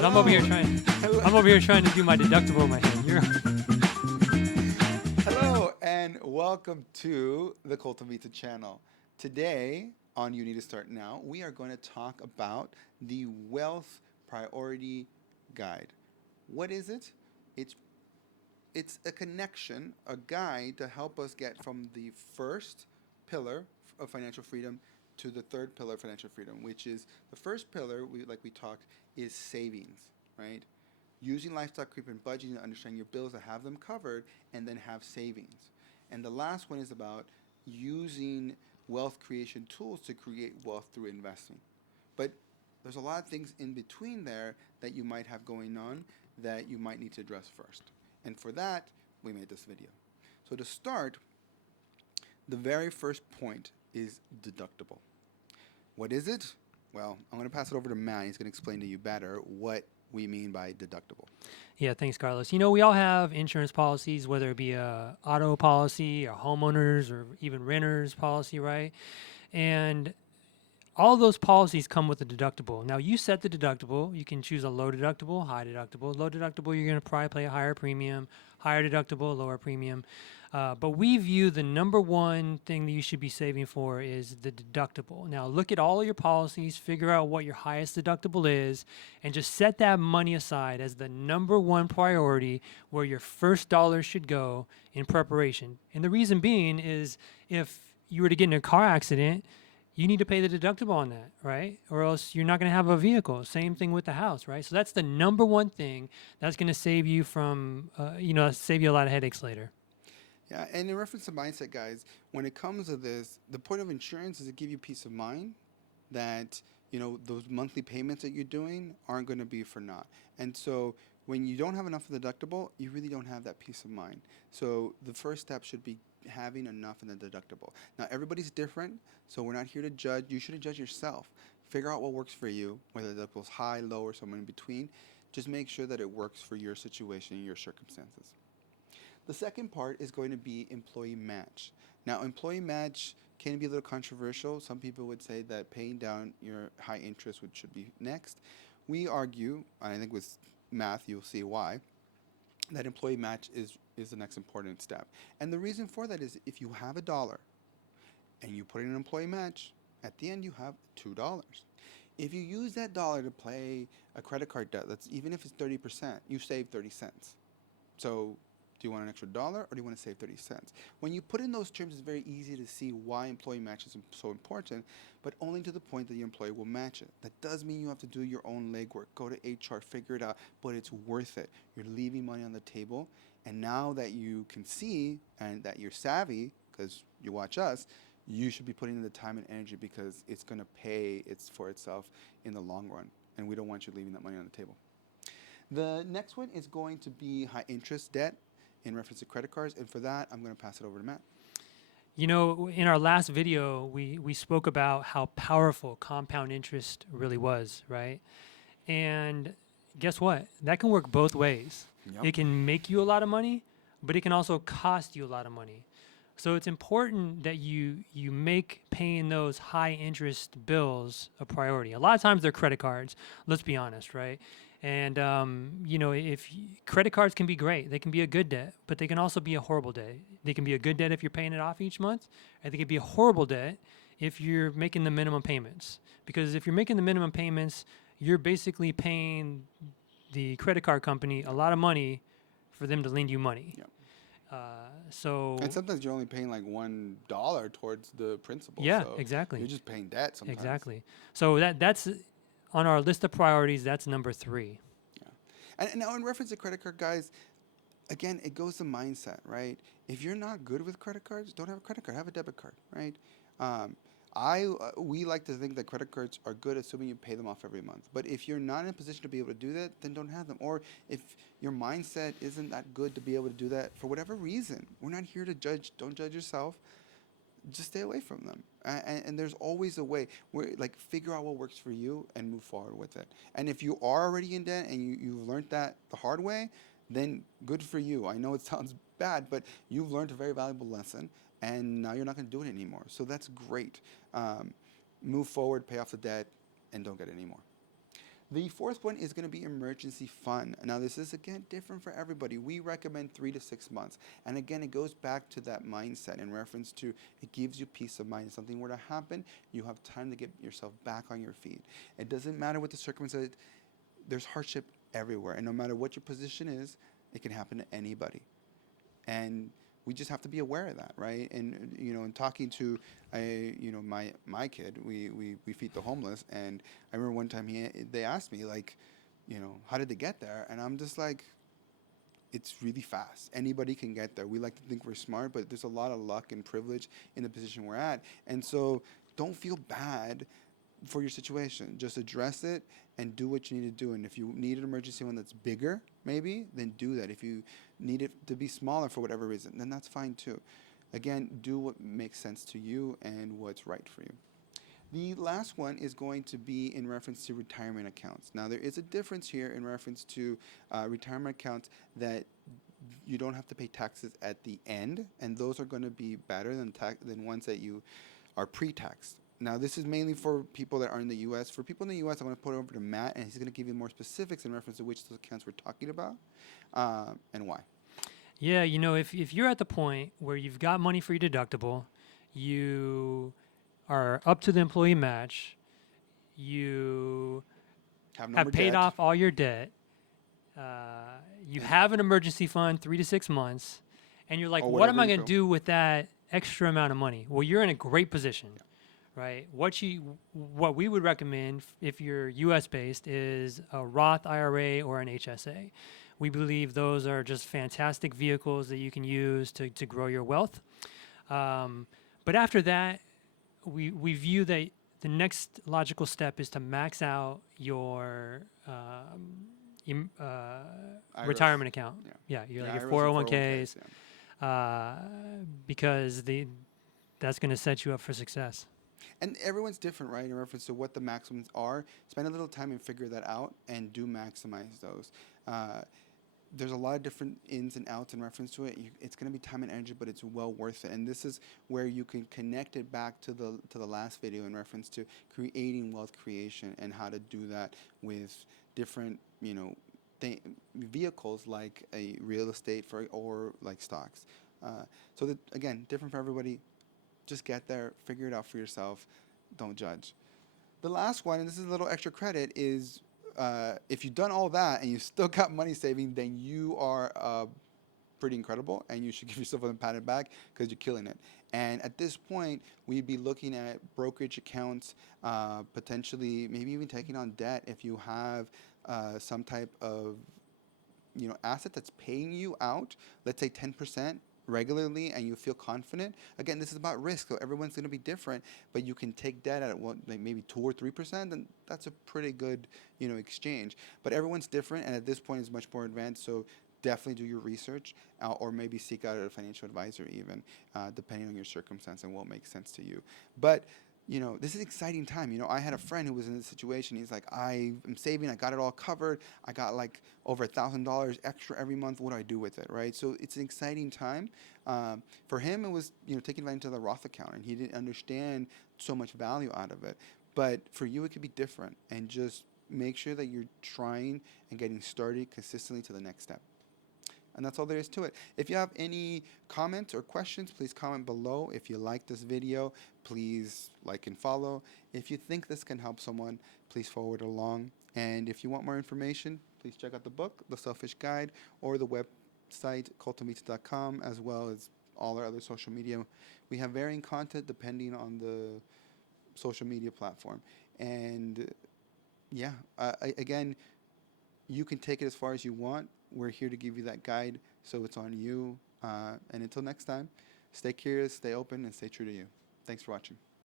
'Cause I'm over here trying to do my deductible in my head. Hello and welcome to the Cultum Vita channel. Today on You Need to Start Now, we are going to talk about the Wealth Priority Guide. What is it? It's a connection, a guide to help us get from the first pillar of financial freedom to the third pillar of financial freedom, which is the first pillar, like we talked, is savings, right? Using lifestyle creep and budgeting to understand your bills to have them covered and then have savings. And the last one is about using wealth creation tools to create wealth through investing. But there's a lot of things in between there that you might have going on that you might need to address first. And for that, we made this video. So to start, the very first point is deductible. What is it? Well, I'm going to pass it over to Matt. He's going to explain to you better what we mean by deductible. Yeah, thanks, Carlos. You know, we all have insurance policies, whether it be a auto policy or homeowners or even renters policy, right? And all those policies come with a deductible. Now, you set the deductible. You can choose a low deductible, high deductible. Low deductible, you're going to probably pay a higher premium. Higher deductible, lower premium. But we view the number one thing that you should be saving for is the deductible. Now, look at all of your policies, figure out what your highest deductible is, and just set that money aside as the number one priority where your first dollar should go in preparation. And the reason being is if you were to get in a car accident, you need to pay the deductible on that, right? Or else you're not going to have a vehicle. Same thing with the house, right? So that's the number one thing that's going to save you from, save you a lot of headaches later. Yeah, and in reference to mindset, guys, when it comes to this, the point of insurance is to give you peace of mind that, those monthly payments that you're doing aren't going to be for naught. And so when you don't have enough of the deductible, you really don't have that peace of mind. So the first step should be having enough in the deductible. Now, everybody's different, so we're not here to judge. You shouldn't judge yourself. Figure out what works for you, whether the deductible's high, low, or somewhere in between. Just make sure that it works for your situation and your circumstances. The second part is going to be employee match. Now, employee match can be a little controversial. Some people would say that paying down your high interest should be next. We argue, and I think with math you'll see why, that employee match is the next important step. And the reason for that is if you have $1 and you put in an employee match, at the end you have $2. If you use that dollar to pay a credit card debt, that's even if it's 30%, you save 30 cents. So do you want an extra dollar or do you want to save 30 cents? When you put in those terms, it's very easy to see why employee match is so important, but only to the point that your employee will match it. That does mean you have to do your own legwork. Go to HR, figure it out, but it's worth it. You're leaving money on the table, and now that you can see and that you're savvy, because you watch us, you should be putting in the time and energy because it's going to pay for itself in the long run, and we don't want you leaving that money on the table. The next one is going to be high interest debt in reference to credit cards, and for that, I'm going to pass it over to Matt. You know, in our last video, we spoke about how powerful compound interest really was, right? And guess what? That can work both ways. Yep. It can make you a lot of money, but it can also cost you a lot of money. So it's important that you make paying those high interest bills a priority. A lot of times they're credit cards, let's be honest, right? And, credit cards can be great. They can be a good debt, but they can also be a horrible debt. They can be a good debt if you're paying it off each month, and they can be a horrible debt if you're making the minimum payments. Because if you're making the minimum payments, you're basically paying the credit card company a lot of money for them to lend you money. Yep. And sometimes you're only paying like $1 towards the principal. Yeah, so exactly. You're just paying debt sometimes. Exactly. So that's on our list of priorities. That's number 3. Yeah. And now in reference to credit card, guys, again, it goes to mindset, right? If you're not good with credit cards, don't have a credit card. Have a debit card, right? We like to think that credit cards are good, assuming you pay them off every month. But if you're not in a position to be able to do that, then don't have them. Or if your mindset isn't that good to be able to do that for whatever reason, we're not here to judge. Don't judge yourself. Just stay away from them. And there's always a way. Figure out what works for you and move forward with it. And if you are already in debt and you've learned that the hard way, then good for you. I know it sounds bad, but you've learned a very valuable lesson, and now you're not going to do it anymore. So that's great. Move forward, pay off the debt, and don't get any more. The fourth one is going to be emergency fund. Now, this is again different for everybody. We recommend 3 to 6 months. And again, it goes back to that mindset in reference to it gives you peace of mind. If something were to happen, you have time to get yourself back on your feet. It doesn't matter what the circumstances, there's hardship everywhere. And no matter what your position is, it can happen to anybody. And we just have to be aware of that, right? And in talking to, my kid, we feed the homeless, and I remember one time they asked me like, how did they get there? And I'm just like, it's really fast. Anybody can get there. We like to think we're smart, but there's a lot of luck and privilege in the position we're at, and so don't feel bad for your situation. Just address it and do what you need to do. And if you need an emergency one that's bigger, maybe, then do that. If you need it to be smaller for whatever reason, then that's fine too. Again, do what makes sense to you and what's right for you. The last one is going to be in reference to retirement accounts. Now, there is a difference here in reference to retirement accounts that you don't have to pay taxes at the end, and those are going to be better than ones that you are pre-taxed. Now, this is mainly for people that are in the U.S. For people in the U.S., I'm going to put it over to Matt, and he's going to give you more specifics in reference to which those accounts we're talking about and why. Yeah, if you're at the point where you've got money for your deductible, you are up to the employee match, you Have no have more paid debt. off all your debt, you have an emergency fund 3 to 6 months, and you're like, Or what am whatever I you going to feel. do with that extra amount of money? Well, you're in a great position, right? What we would recommend if you're U.S. based is a Roth IRA or an HSA. We believe those are just fantastic vehicles that you can use to grow your wealth. But after that, we view that the next logical step is to max out your IRAs. retirement account. Yeah. Your Yeah, like your IRAs and 401ks, 401ks, yeah. because that's going to set you up for success. And everyone's different, right, in reference to what the maximums are. Spend a little time and figure that out and do maximize those. There's a lot of different ins and outs in reference to it. It's going to be time and energy, but it's well worth it. And this is where you can connect it back to the last video in reference to creating wealth creation and how to do that with different, vehicles like a real estate or like stocks. So that, again, different for everybody. Just get there, figure it out for yourself. Don't judge. The last one, and this is a little extra credit, is if you've done all that and you still got money saving, then you are pretty incredible, and you should give yourself a pat on the back because you're killing it. And at this point, we'd be looking at brokerage accounts, potentially maybe even taking on debt if you have some type of asset that's paying you out, let's say 10% regularly, and you feel confident. Again, this is about risk, so everyone's going to be different, but you can take debt at like maybe 2 or 3%, and that's a pretty good exchange. But everyone's different, and at this point it's much more advanced, so definitely do your research, or maybe seek out a financial advisor even, depending on your circumstance and what makes sense to you. But this is an exciting time. I had a friend who was in this situation. He's like, I am saving. I got it all covered. I got like over $1,000 extra every month. What do I do with it, right? So it's an exciting time. For him, it was, taking advantage of the Roth account, and he didn't understand so much value out of it. But for you, it could be different. And just make sure that you're trying and getting started consistently to the next step. And that's all there is to it. If you have any comments or questions, please comment below. If you like this video, please like and follow. If you think this can help someone, please forward it along. And if you want more information, please check out the book, The Selfish Guide, or the website, cultumvita.com, as well as all our other social media. We have varying content depending on the social media platform. And yeah, again, you can take it as far as you want. We're here to give you that guide, so it's on you. And until next time, stay curious, stay open, and stay true to you. Thanks for watching.